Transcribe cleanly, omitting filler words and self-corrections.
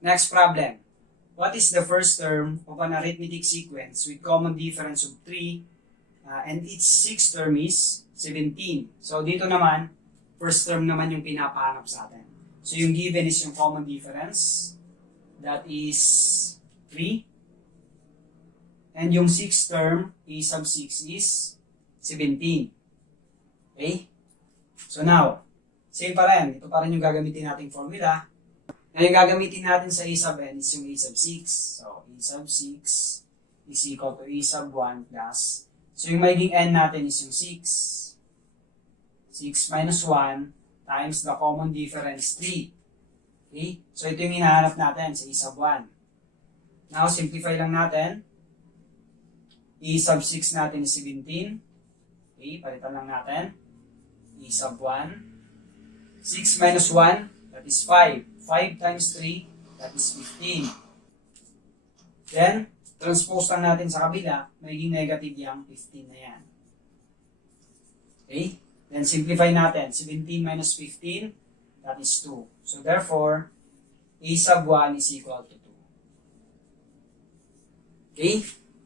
Next problem. What is the first term of an arithmetic sequence with common difference of 3 and its sixth term is 17? So dito naman, first term naman yung pinapahanap sa atin. So yung given is yung common difference. That is 3. And yung sixth term, a sub 6 is 17. Okay? So now, same pa rin. Ito pa rin yung gagamitin nating formula. Ngayon gagamitin natin sa a sub n is yung a sub 6. So, a sub 6 is equal to a sub 1 plus. So, yung magiging n natin is yung 6. 6 minus 1 times the common difference 3. Okay? So, ito yung hinahanap natin sa a sub 1. Now, simplify lang natin. A sub 6 natin is 17. Okay, palitan lang natin. A sub 1. 6 minus 1, that is 5. 5 times 3, that is 15. Then, transpose lang natin sa kabila, magiging negative yung 15 na yan. Okay? Then, simplify natin. 17 minus 15, that is 2. So, therefore, a sub 1 is equal to 2. Okay?